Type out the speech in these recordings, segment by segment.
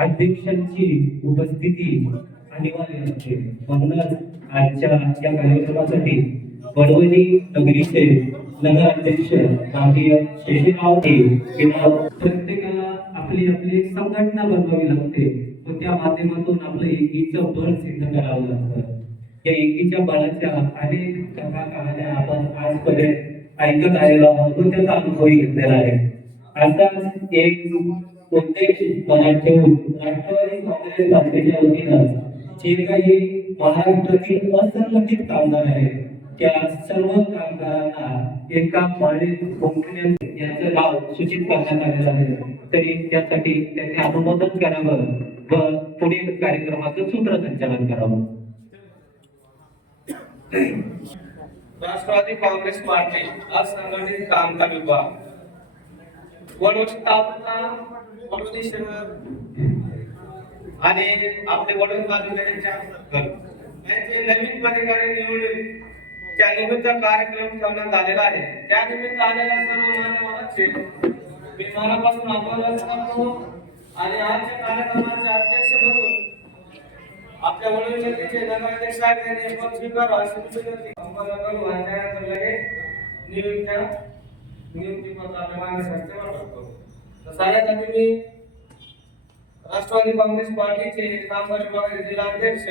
अध्यक्षांची उपस्थिती अनिवार्य असते म्हणूनच आजच्या या कार्यक्रमासाठी वडवणी नगरीचे नगराध्यक्ष माननीय शेषराव हे किंवा प्रत्येकाला आपली आपली एक संघटना बनवावी लागते. व त्या माध्यमातून आपलं एकीचं बळ सिद्ध करावं लागतं. या एकीच्या बळाच्या अनेक कथा कहाण्या आपण आजपर्यंत ऐकत आलेलो आहोत व त्याचा अनुभवही घेतलेला आहे. आताच एक ठेवून राष्ट्रवादी काँग्रेस पार्टीच्या वतीनं जे काही महाराष्ट्रातील असंघटित कामगार आहेत त्या सर्व कामगारांना एका नाव सूचित करण्यात आलेलं आहे. तरी त्यासाठी त्यांनी अनुमोदन करावं व पुढील कार्यक्रमाचं सूत्रसंचालन करावं. राष्ट्रवादी काँग्रेस पार्टी असंघटित कामगार विभाग. आणि आपले वडील तालुक्याचे नवीन पदाधिकारी निवडून त्या निमित्त कार्यक्रम ठेवण्यात आलेला आहे. त्या निमित्त आलेल्या सर्व मान्यवरांचे मी मनापासून आभार करतो. आणि आजच्या कार्यक्रमाचे अध्यक्ष म्हणून आपल्या वडील जनतेचे नगराध्यक्ष आहेत त्यांनी पद स्वीकारावं अशी विनंती संपन्न करू आणि त्यानंतर लगेच नियुक्त्या नियुक्ती पत्र आपल्या मागे संस्थेवर टाकतो तर सगळ्यात मी राष्ट्रवादी काँग्रेस पार्टीचे कामगार विभागाचे जिल्हाध्यक्ष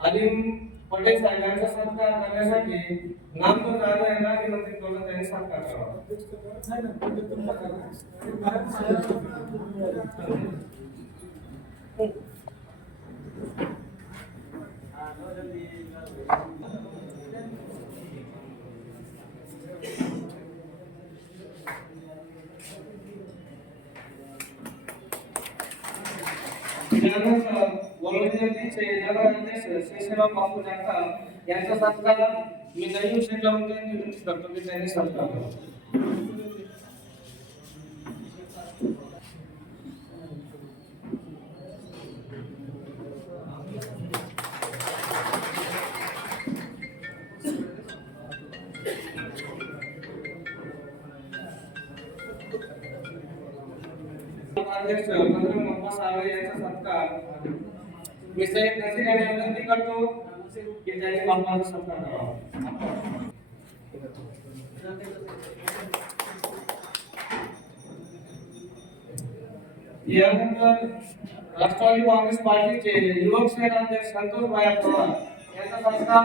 अलीम पटेल साहेबांचा सत्कार करण्यासाठी नामपूर राजा यांना विनंती करून त्यांनी सत्कार करावा. त्यानंतर वडोदराचे शेषराव बापू यांचा सत्कार मी नवीन शेतकऱ्यांना म्हणून करतो की त्यांनी सत्कार अध्यक्ष मंत्री मोहम्मद सावे यांचा सत्कार. मी सय्यद नसीर यांना विनंती करतो की त्यांनी बापाचा सत्कार करावा. यानंतर राष्ट्रवादी काँग्रेस पार्टीचे युवक सेनाध्यक्ष संतोष भाया पवार यांचा सत्कार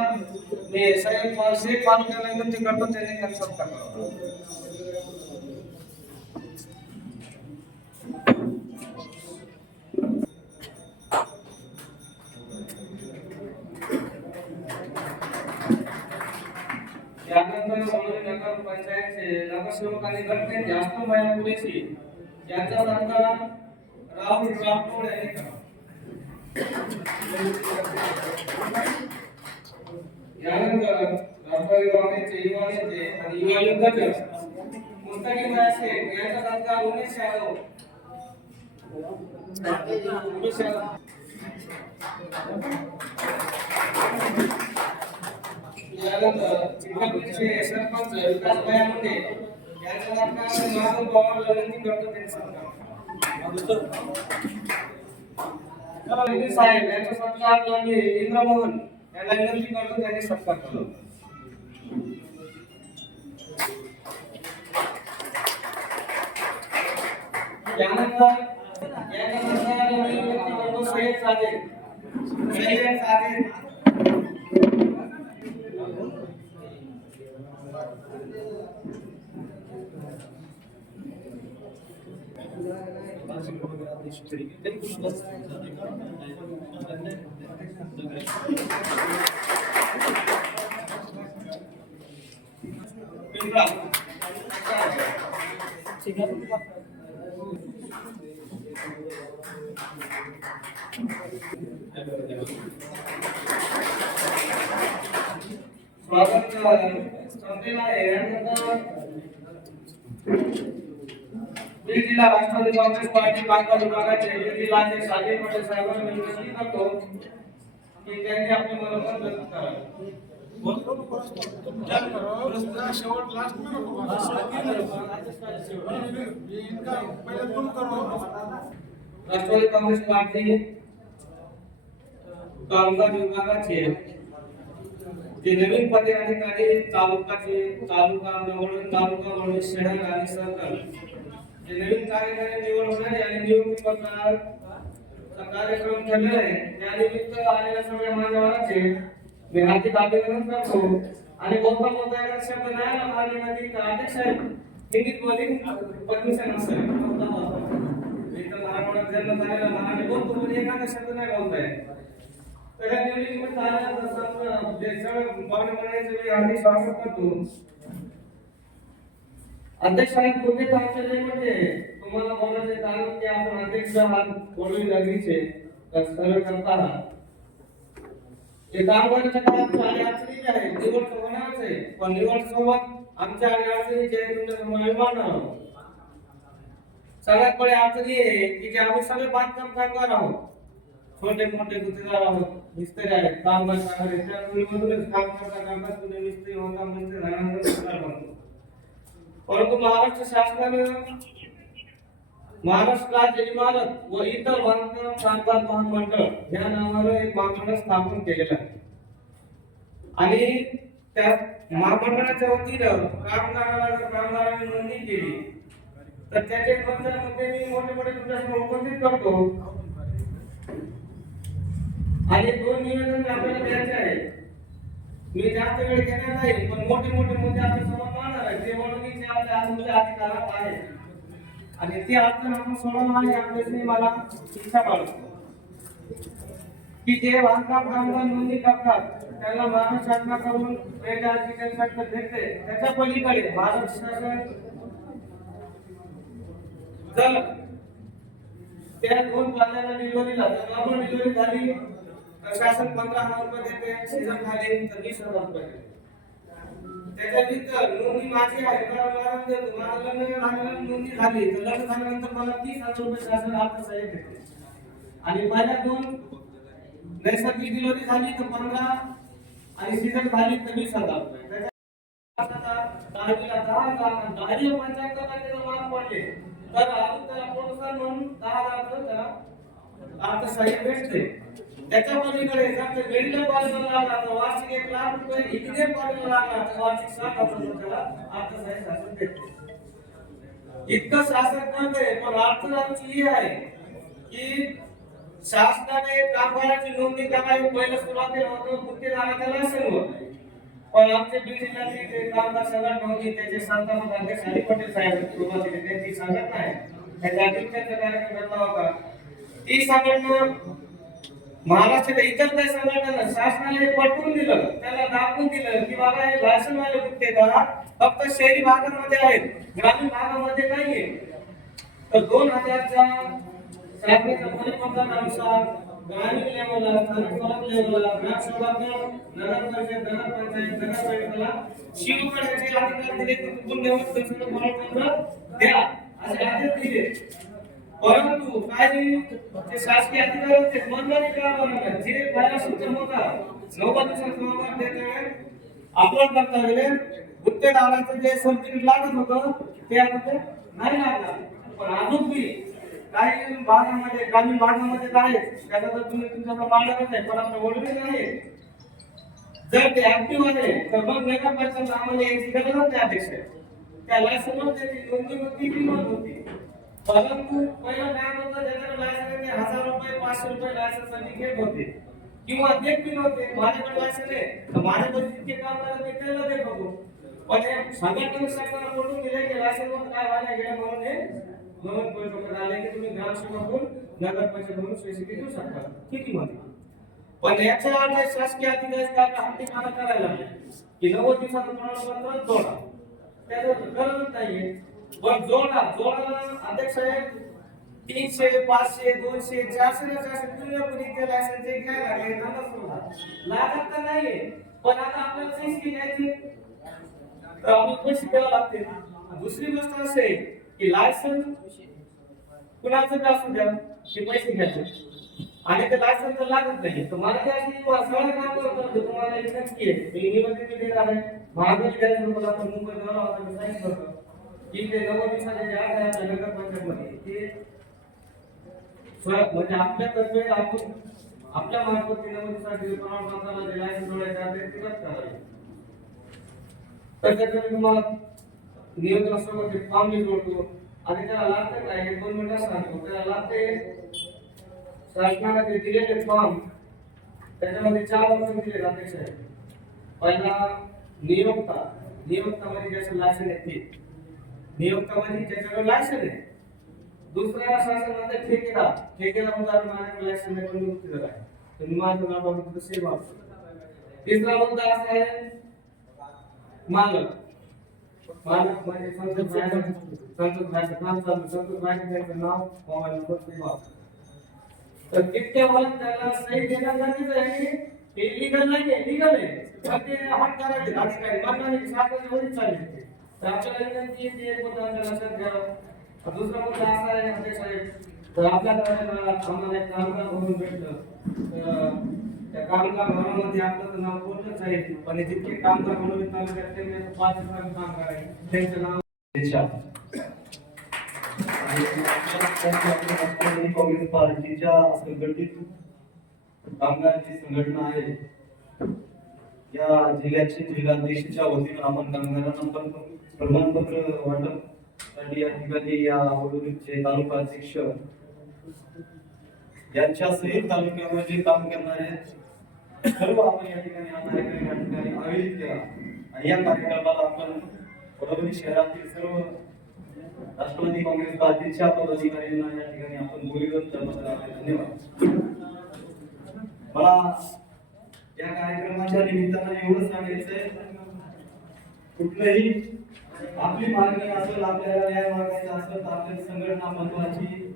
मी सय्यद शेख पालकर विनंती करतो त्यांनी त्यांचा सत्कार करावा. यानंतर सोळवे नगर पंचायतचे नगरसेवक आणि गटने जास्त माया पुरेशी. यांचा सत्कार राहुल राठोड यांनी यानंतर राष्ट्रवादी काँग्रेसचे युवा नेते आणि युवा युद्धक मुस्तकीम शेख यांचा सत्कार उमेश यादव. उमेश यादव. यानंतर चिखलपूरचे सरपंच विकास भैया मुंडे यांचा सत्कार माधव पवार विनंती करतो त्यांनी सत्कार साहेब यांचा सत्कार आम्ही इंद्रमोहन यांना विनंती करतो त्यांनी सत्कार केला त्यानंतर यांचा सत्कार विनंती करतो सय्यद सय्यद पिंपळा. स्वागत संपलेलं आहे यानंतर बीड जिल्हा राष्ट्रवादी काँग्रेस पार्टी बांधकाम विभागाचे बीड जिल्हाध्यक्ष अजय पटेल साहेबांना मी विनंती करतो की त्यांनी आपले मनोगत व्यक्त करावे. राष्ट्रवादी काँग्रेस पार्टी कामगार विभागाचे जे नवीन पदाधिकारी तालुकाचे तालुका म्हणून तालुका म्हणून शहर आणि सरकार. जे नवीन कार्यकारी निवड होणार आहे आणि नियुक्ती पत्रावर कार्यक्रम ठरलेला आहे. त्यानिमित्त आलेल्या सगळ्या मान्यवरांचे मी हार्दिक अभिनंदन करतो. आणि बोलता बोलता एखादा शब्द नाही आला पार्टीमध्ये तर अध्यक्ष हिंदीत बोलीन परमिशन असेल मी तर मराठवाड्यात जन्म झालेला मराठी बोलतो पण एखादा शब्द नाही बोलताय. तर या निवडणुकीमध्ये आल्यानंतर सर्व जे सगळं पाहुणे मंडळीचे मी हार्दिक स्वागत करतो. अध्यक्ष साहेब कुठे आश्चर्य म्हणजे तुम्हाला बोलायचे कारण की आपण अध्यक्ष आहात कोणी नगरीचे तर सर्व करता आहात हे कामगाराच्या काळात आणि अडचणी आहेत निवड होणारच आहे पण निवड सोबत आमच्या आणि अडचणी जे आहेत तुमच्या आहोत. सगळ्यात बडी अडचणी आहे की जे आम्ही सगळे बांधकाम कामगार आहोत. छोटे मोठे गुत्तेदार आहोत मिस्त्री आहेत कामगार कामगार आहेत त्या मुलीमधूनच काम करता करता कुणी मिस्त्री होता मिस्त्री कामगार बनतो परंतु महाराष्ट्र शासनानं महाराष्ट्र राज्य इमारत व इतर बांधकाम कामगार महामंडळ या नावानं एक महामंडळ स्थापन केलेलं आहे. आणि त्या महामंडळाच्या वतीनं कामगाराला जर कामगारांनी नोंदणी केली. तर त्याचे मुद्दे मी मोठे मोठे तुमच्यासमोर उपस्थित करतो. आणि दोन निवेदन आपल्याला द्यायचे आहे मी जास्त वेळ घेणार नाही पण मोठे मोठे मुद्दे आपल्या समोर मांडणार आहे आपल्या आतमध्ये अधिकारात आहे आणि ते अडचण आपण सोडवणं आहे यावेळेस मला इच्छा बाळगतो की जे बांधकाम कामगार नोंदणी करतात त्यांना महाराष्ट्र शासनाकडून वेगळ्या अधिकाऱ्यांकडे भेटते त्याच्या पलीकडे भारत शासन जर त्या दोन पाल्याला डिलिव्हरीला जर नॉर्मल डिलिव्हरी झाली तर शासन पंधरा हजार रुपये देते सीझन झाले तर वीस हजार रुपये देते. त्याच्या व्यतिरिक्त नोंदी माझी आहे लग्न झाल्यानंतर नोंदणी झाली तर लग्न झाल्यानंतर मला तीस हजार रुपये शासन अर्थसहाय्य देते आणि पहिल्या दोन नैसर्गिक डिलिव्हरी झाली तर पंधरा आणि सीझन झाली तर वीस हजार रुपये. दहावीला दहा हजार आणि पंच्याहत्तर मार्क पडले तर अजून त्याला प्रोत्साहन म्हणून दहा हजार त्याला अर्थसहाय्य भेटते. त्याच्या पलीकडे जर ते मेडिकल लागला तर वार्षिक एक लाख रुपये इतके कॉलेजला लागला तर वार्षिक सात हजार रुपयाला त्याला अर्थसहाय्य शासन देते इतकं शासन करते पण अडचण आमची ही आहे की शासनाने कामगाराची नोंदणी करावी पहिलं सुरुवातीला होतं गुत्तेदाराच्या लायसनवर पण आमचे बीड जिल्ह्याचे जे कामगार संघटना होती त्याचे संस्थापक अध्यक्ष हरी पटेल साहेब सुरुवातीला त्यांची संघटना आहे. त्याच्या अध्यक्षाचा कार्यक्रम घेतला होता ती संघटना महाराष्ट्राच्या इतर काही संघटना शासनाला हे पटवून दिलं त्याला दाखवून दिलं की बाबा हे लायसनवाले का फक्त शहरी भागामध्ये आहेत ग्रामीण भागामध्ये नाहीये. तर दोन हजारच्या शासनाच्या परिपत्रकानुसार ग्रामीण लेवलला स्थानिक स्वराज्य लेवलला ग्रामसभांना नगर परिषद नगर पंचायत नगर परिषदेला अधिकार दिले की कुटुंब द्या असे आदेश दिले. परंतु काय ते शासकीय अधिकारी होते मनमानी करावं जे पहिला सूचना होता नौबंदीचा दिवसात कामगार देते अपलोड करता गेले गुत्तेदाराचं जे सर्टिफिकेट लागत होतं ते आता ते नाही लागलं पण अजून मी काही भागामध्ये ग्रामीण भागामध्ये काय त्याचा तर तुम्ही तुमच्या मांडतच नाही पण आमच्या वडील नाही जर ते ऍक्टिव्ह आहे तर मग नगर पंचायत आम्हाला याची गरजच नाही अध्यक्ष त्याला समज त्याची योग्य होती किंमत होती. परंतु पहिलं काय होतं ज्याच्याकडे लायसन आहे ते हजार रुपये पाचशे रुपये लायसन्ससाठी घेत होते. किंवा देत बी नव्हते माझ्याकडे लायसन आहे तर माझ्याकडे जितके काम करत ते त्याला देत होतो. पण हे संघटनेने सरकारला बोलून दिले की लायसनवर काय व्हायला गेलं म्हणून हे नोंद परिपत्रक आले की तुम्ही ग्रामसेवक नगर परिषद म्हणून स्पेसिफिक देऊ शकता. किती मध्ये? पण याच्या अर्थ शासकीय अधिकारी काय हत्ती काना करायला लागले? की नव्वद दिवसाचं प्रमाणपत्र जोडा. त्याचं गरज नाहीये पण जोडा जोडायला अध्यक्ष साहेब. तीनशे पाचशे दोनशे चारशे ना चारशे तुम्ही ते लायसन जे घ्यायला लागले नका सोडा लागत तर नाहीये पण आता आपल्याला पैसे घ्यायचे तर आपण पैसे द्यावे लागतील. दुसरी गोष्ट असे की लायसन कुणाचं का असू द्या ते पैसे घ्यायचे. आणि ते लायसन तर लागत नाही तर मला ते अशी सगळं काम करतो तुम्हाला एक नक्की आहे. मी युनिव्हर्सिटी देणार आहे. महागडी द्यायचं मला आपण मुंबई गेलो होता की ते नव्वद दिवसाचे जे आहे आपल्या नगर पंचायतमध्ये ते स्व- म्हणजे आपल्यातर्फे आपण आपल्या मार्फत ते नव्वद दिवसाचे प्रमाणपत्राला जे लायसन मिळायचं आहे ते रद्द करावे तर तुम्हाला नियंत्रण असल्यामध्ये फॉर्म मी जोडतो आणि त्याला लागतं काय हे दोन मिनिटं सांगतो त्याला लागते शासनाला ते दिलेले फॉर्म त्याच्यामध्ये चार ऑप्शन दिले जाते साहेब पहिला नियोक्ता नियोक्तामध्ये ज्याचं लायसन येते नियोक्तामध्ये ज्याच्याकडे लायसन आहे दुसरा शासन म्हणते ठेकेदार ठेकेदार मुद्दा माझ्याकडे लायसन नाही पण गुप्तधर आहे. तर मी माझं नाव टाकून तिथं सेवा तिसरा मुद्दा असा आहे मालक. मालक म्हणजे संतोष रायकर संतोष रायकर नाव चालू संतोष रायकर यांचं नाव मोबाईल नंबर सेवा तर तितक्या वेळेस त्याला सही देणं गरजेचं आहे. की हे लीगल नाही आहे लीगल आहे. पण ते हट करायचे अधिकारी मागणारे शासनाच्या वरील चालले. ते. तर आपल्याला विनंती आहे की एक मुद्दा लक्षात दुसरा मुद्दा असा आहे तर आम्हाला एक कामगार म्हणून भेटलं त्या कामगार आपलं नाव कोणतंच आहे पण जितके कामगार म्हणून तालुक्यात त्यांनी पाच त्यांचं नाव काँग्रेस पार्टीच्या संघटित संघटना आहे या जिल्ह्याचे जिल्हाध्यक्षाच्या वतीनं आपण कामगारांना पण प्रमाणपत्र वाटपसाठी या ठिकाणी या वडोदीचे तालुका अध्यक्ष यांच्या सहित तालुक्यामध्ये काम करणारे सर्व आपण या ठिकाणी हा कार्यक्रम या ठिकाणी आयोजित केला. आणि या कार्यक्रमाला आपण वडोदरी शहरातील सर्व राष्ट्रवादी काँग्रेस पार्टीच्या पदाधिकाऱ्यांना या ठिकाणी आपण बोलवलं धन्यवाद. मला या कार्यक्रमाच्या निमित्तानं एवढं सांगायचंय कुठलंही आपली मागणी असेल आपल्याला न्याय मागायचा असेल तर आपली संघटना महत्वाची.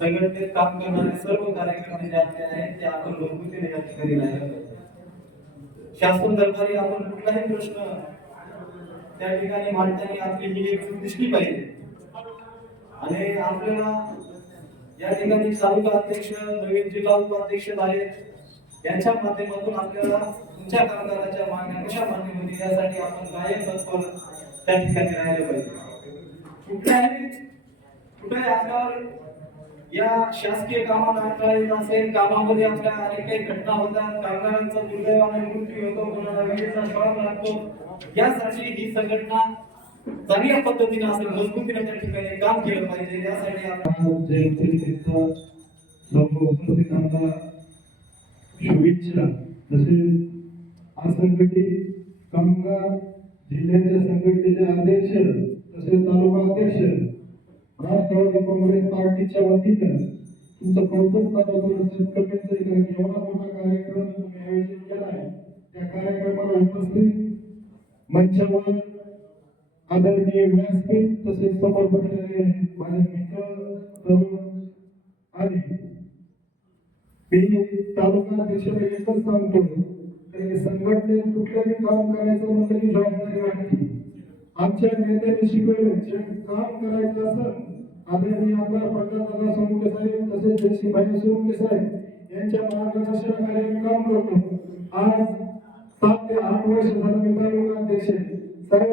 संघटनेत काम करणारे सर्व कार्यकर्ते जे आपले आहेत ते आपण मजबूतीने या ठिकाणी राहायला शासन दरबारी आपण कुठलाही प्रश्न त्या ठिकाणी मांडताना आपली ही एक दिसली पाहिजे. आणि आपल्याला या ठिकाणी तालुका अध्यक्ष नवीन जिल्हा उपाध्यक्ष आहेत यांच्या माध्यमातून आपल्याला तुमच्या कामगाराच्या मागण्या कशा मान्य होतील यासाठी आपण कायम तत्पर त्या ठिकाणी राहिले पाहिजे. कुठल्याही कुठे आपल्यावर? या शासकीय कामात अडथळा येत असेल कामामध्ये आपल्या अनेक काही घटना होतात कामगारांचा दुर्दैवाने मृत्यू होतो कोणाला वेळेचा श्वास लागतो. यासाठी ही संघटना चांगल्या पद्धतीने असेल मजबूतीने त्या ठिकाणी काम केलं पाहिजे. यासाठी आपण जयंतीनिमित्त सर्व उपस्थितांना शुभेच्छा. तसेच असंघटित कामगार जिल्ह्याच्या संघटनेचे अध्यक्ष तसेच तालुका अध्यक्ष राष्ट्रवादी काँग्रेस पार्टीच्या वतीनं तुमचं कौतुक करतो कमीच कारण एवढा मोठा कार्यक्रम तुम्ही आयोजित केला आहे. त्या कार्यक्रमाला उपस्थित मंचावर आदरणीय व्यासपीठ तसेच समोर बसलेले माझे मित्र तरुण आणि मी तालुका अध्यक्षाला एकच सांगतो. की संघटनेत कुठलंही काम करायचं म्हटलं की जबाबदारी वाटते आमच्या नेत्यांनी शिकवले जे काम करायचं असं आदरणीय आमदार प्रकाशदादा सोमके साहेब तसेच जयसिंह भाई सोनके साहेब यांच्या मार्गदर्शनाखाली मी काम करतो. आज सात ते आठ वर्ष झालं मी तालुका अध्यक्ष साहेब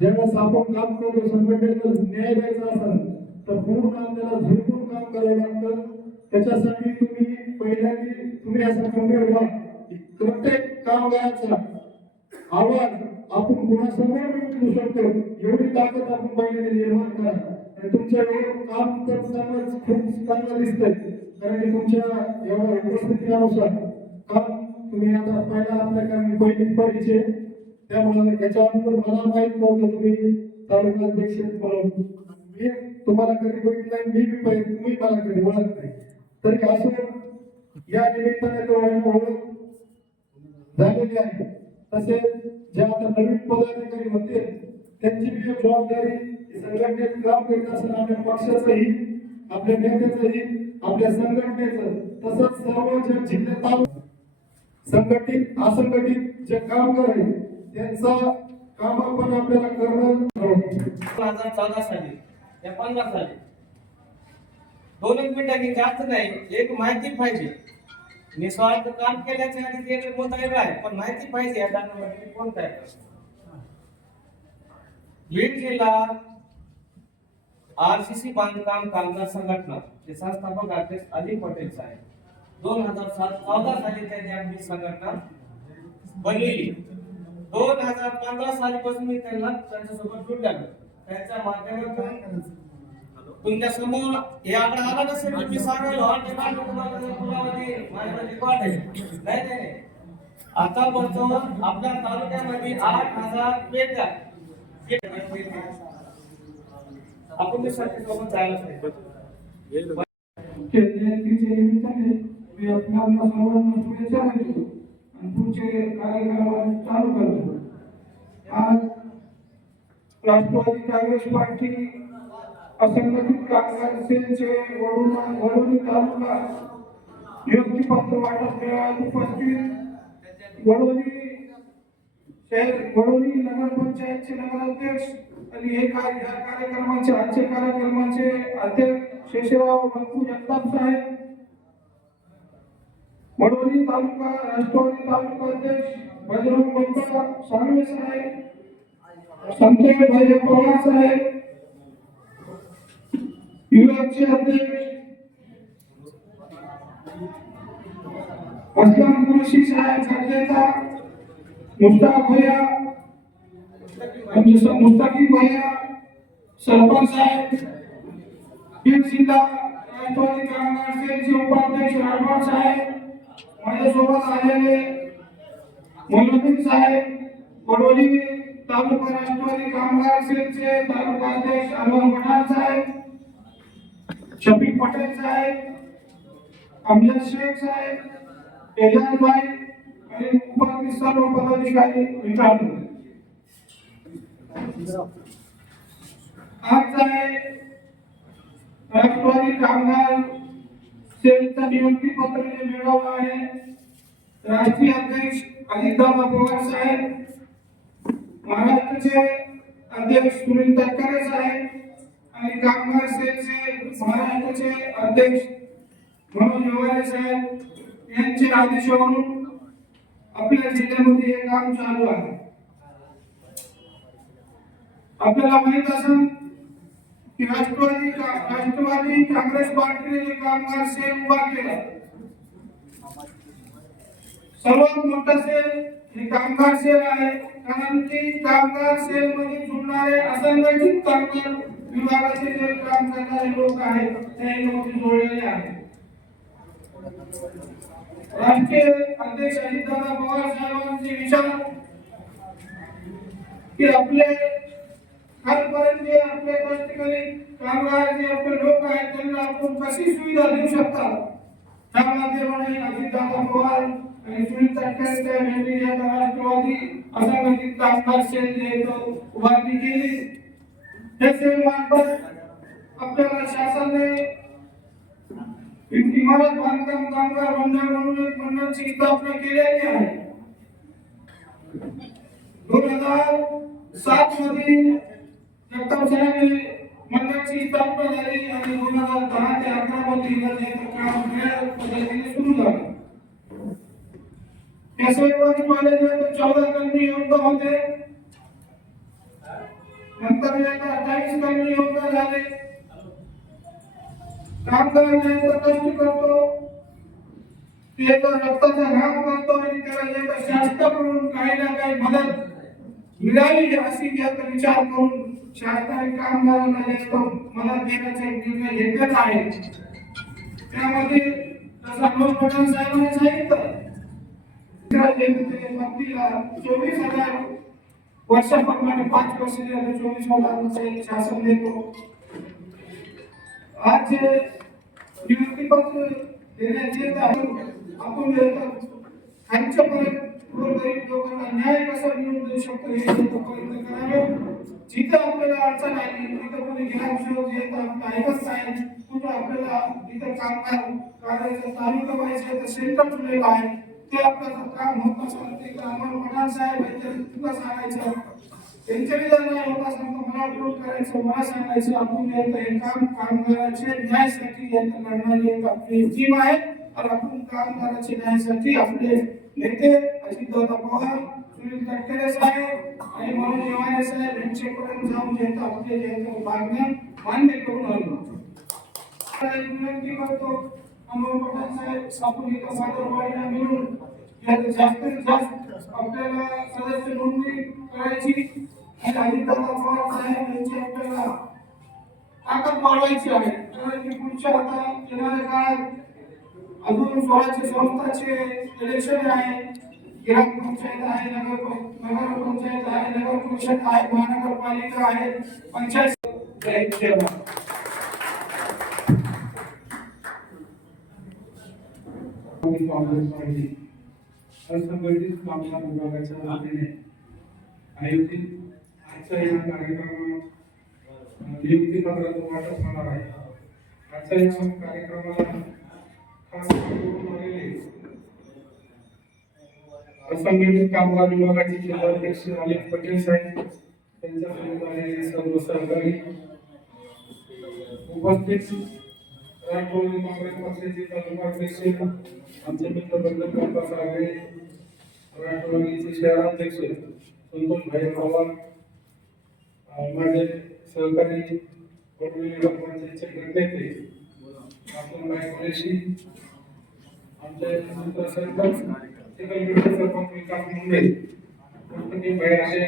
ज्यावेळेस आपण काम करतो संघटनेला न्याय द्यायचा असेल तर पूर्ण आपल्याला झुकून काम करावं लागतं. त्याच्यासाठी तुम्ही पहिल्यांदा तुम्ही असं गंभीर व्हा. प्रत्येक कामगाराचा आवाज आपण कोणासमोर विचारू शकतो? एवढी ताकद आपण पहिल्यांदा निर्माण करा. आणि तुमच्या एवढं काम करतानाच खूप चांगलं दिसतंय. कारण की तुमच्या एवढ्या उपस्थितीनुसार काम तुम्ही आता पहिला आपल्याकडे पहिली परिचय. त्यामुळे याच्या अगोदर मला माहीत नव्हतं तुम्ही तालुका अध्यक्ष म्हणून. मी तुम्हाला कधी बघितलं मी बी पाहिजे तुम्ही मला कधी ओळख नाही तरी असं या निमित्ताने तो ओळख झालेली आहे. तसेच जे आता नवीन पदाधिकारी होते त्यांची बी एक जबाबदारी संघटनेत काम करीत असताना आपल्या पक्षाचंही आपल्या नेत्याचंही आपल्या संघटनेचं तसंच सर्व जे जिल्ह्यात तालुका संघटित असंघटित जे कामगार आहेत त्यांचा काम पण आपल्याला करणं हजार चौदा साली या पन्नास साली. दोन एक मिनिटं की जास्त नाही एक माहिती पाहिजे. निस्वार्थ काम केल्याच्या आधी ते एक मुद्दा वेगळा आहे पण माहिती पाहिजे या दानामध्ये कोणता आहे बीड जिल्हा आरसीसी बांधकाम कामगार संघटना ते संस्थापक अध्यक्ष अली पटेल साहेब दोन हजार सात चौदा साली त्यांनी आपली संघटना बनलेली दोन हजार पंधरा सालीपासून मी त्यांना त्यांच्यासोबत जोडलं त्यांच्या माध्यमातून तुमच्यासमोर हे आपण आला नसेल मी सांगायला हॉट डिमांड तुम्हाला नाही नाही नाही. आपल्या तालुक्यामध्ये आठ हजार पेट्या आपण ते सोबत जायला पाहिजे. मी आपल्या सर्वांना शुभेच्छा देतो आणि पुढचे कार्यक्रम चालू करतो. आज राष्ट्रवादी काँग्रेस पार्टी असंघटित कामगार सेलचे वडोली वडोली तालुका नियुक्तीपत्र वाटप मेळाव्यात उपस्थित. वडोली शहर वडोली नगरपंचायतचे नगराध्यक्ष आणि हे कार्य कार्यक्रमाचे आजचे कार्यक्रमाचे अध्यक्ष शेषराव भक्तू जगताप साहेब. वडोली तालुका राष्ट्रवादी तालुका अध्यक्ष बजरंग बंका साहेब. संतोष भाई पवार साहेब. युवकचे अध्यक्ष असलम कुरशी साहेब गरजेचा मुश्ताक भैया म्हणजे मुस्ताकीम भैया सरपंच साहेब बीड जिल्हा राष्ट्रवादी कामगार सेलचे उपाध्यक्ष राठोड साहेब माझ्यासोबत आलेले मोलुद्दीन साहेब वडोली तालुका राष्ट्रवादी कामगार सेलचे तालुका अध्यक्ष अनवर पठाण साहेब शफीक पटेल साहेब अमजद शेख साहेब एजाज भाई आणि उपस्थित सर्व पदाधिकारी मित्रांनो आज आहे राष्ट्रवादी कामगार सेलचा नियुक्ती पत्र जे मिळवलं आहे राष्ट्रीय अध्यक्ष अजितदादा पवार साहेब महाराष्ट्राचे अध्यक्ष सुनील तटकरे साहेब आणि कामगार सेलचे महाराष्ट्राचे अध्यक्ष मनोज व्यवहारे साहेब यांच्या आदेशावरून आपल्या जिल्ह्यामध्ये हे काम चालू आहे. आपल्याला माहीत असेल की राष्ट्रवादी राष्ट्रवादी काँग्रेस पार्टीने जे कामगार सेल उभा केला. सर्वात मोठा सेल हे कामगार सेल आहे. कारण की कामगार सेल मध्ये जुळणारे असंघटित कामगार विभागाचे जे काम करणारे लोक आहेत ते नोकरी जोडलेले आहेत. राष्ट्रीय अध्यक्ष अजितदादा पवार साहेबांचे विचार की आपले आजपर्यंत जे आपले कष्टकरी कामगार जे आपले लोक आहेत त्यांना आपण कशी सुविधा देऊ शकतात त्या माध्यमाने अजितदादा पवार आणि सुनील तटकरे साहेब यांनी या राष्ट्रवादी असंघटित कामगार सेल जे उभारणी केली. हे सेल मार्फत आपल्याला शासनाने इमारत बांधकाम कामगार मंडळ म्हणून एक मंडळाची स्थापना केलेली आहे दोन हज़ार सात मध्ये जगताप साहेब मंडळाची स्थापना झाली आणि दोन हज़ार दहा ते अकरा मध्ये काम पद्धतीने सुरू झालं या सर्वांनी कॉलेजमध्ये चौदा कर्मी योगदान होते नंतर याला अठ्ठावीस कर्मी योगदान झाले. काम करायला कष्ट करतो. ते तर रक्ताचा घाम करतो आणि त्याला येतं शासनाकडून काही ना काही मदत. मिळावी अशी याचा विचार करून शासनाने कामगारांना जास्त मदत देण्याचा एक निर्णय घेतलेला आहे. त्यामध्ये जसं अनोज पठाण साहेबांनी सांगितलं. चोवीस हजार वर्षाप्रमाणे पाच वर्ष झाले चोवीस हजार शासन देतो. आज जे देण्यात येत आहे आपण गोरगरीब लोकांना न्याय कसा मिळवून देऊ शकतो हे प्रयत्न करावे. जिथं आपल्याला अडचण आली तिथं कोणी ग्रामसेवक येत ऐकत नाही. कुठं आपल्याला इथं कामगार कार्याचं तालुका पाहिजे तर सेंटर ठेवलेलं आहे. ते आपलं आपल्याला काम होत असेल ते आम्हाला पठाण साहेब यांच्या तुला सांगायचं त्यांच्या जर नाही होत असेल तर मला विरोध करायचं मला सांगायचं आपण येतं हे काम कामगाराचे न्यायासाठी येत लढणारी एक आपली टीम आहे आणि आपण कामगाराचे न्यायासाठी आपले नेते अजित दादा पवार सुनील तटकरे साहेब आणि मनोज येवाने साहेब यांच्याकडून जाऊन जे आपले जे मागण्या मान्य करून आलो. विनंती करतो अमोल साहेब आपण एका मिळून यात जास्तीत जास्त आपल्याला सदस्य नोंदणी करायची आणि अजितदादा पवार साहेब यांची आपल्याला ताकद वाढवायची आहे कारण की पुढच्या आता येणाऱ्या काळात अजून स्वराज्य संस्थाचे इलेक्शन आहे ग्राम पंचायत आहे नगर नगर पंचायत आहे नगर परिषद आहे महानगरपालिका आहे पंचायत जय जवान. आणि काँग्रेस पार्टी असंघटित कामगार विभागाच्या वतीने आयोजित आजच्या या कार्यक्रमात नियुक्तीपत्राचं वाटप होणार आहे. आजच्या या कार्यक्रमाला खास आलेले असंघटित कामगार विभागाचे जिल्हाध्यक्ष अलिक पटेल साहेब त्यांच्या आलेले सर्व सहकारी उपस्थित राष्ट्रवादी काँग्रेस पक्षाचे तालुकाध्यक्ष आमचे मित्र बंधू काका साहेब राष्ट्रवादीचे शहराध्यक्ष संतोष भाई पवार माझे सहकारी वडवली ग्रामपंचायतचे नेते कुरेशी आमचे मित्र सरपंच सरपंच विकास मुंडे कुठे बाहेर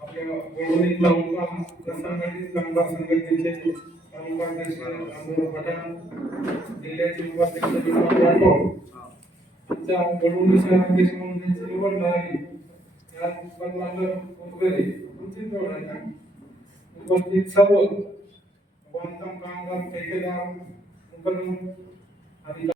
आपल्या वडवणीतला उपक्रम संघटित कामगार संघटनेचे तालुकाध्यक्ष अमोल पठाण जिल्ह्याचे उपाध्यक्ष विनोद राठोड शहराध्यक्ष म्हणून त्यांची निवड झाली त्यात पद्माकर उदगरे तुमची निवड आहे का? उपस्थित सर्व बांधकाम कामगार ठेकेदार उपक्रम आणि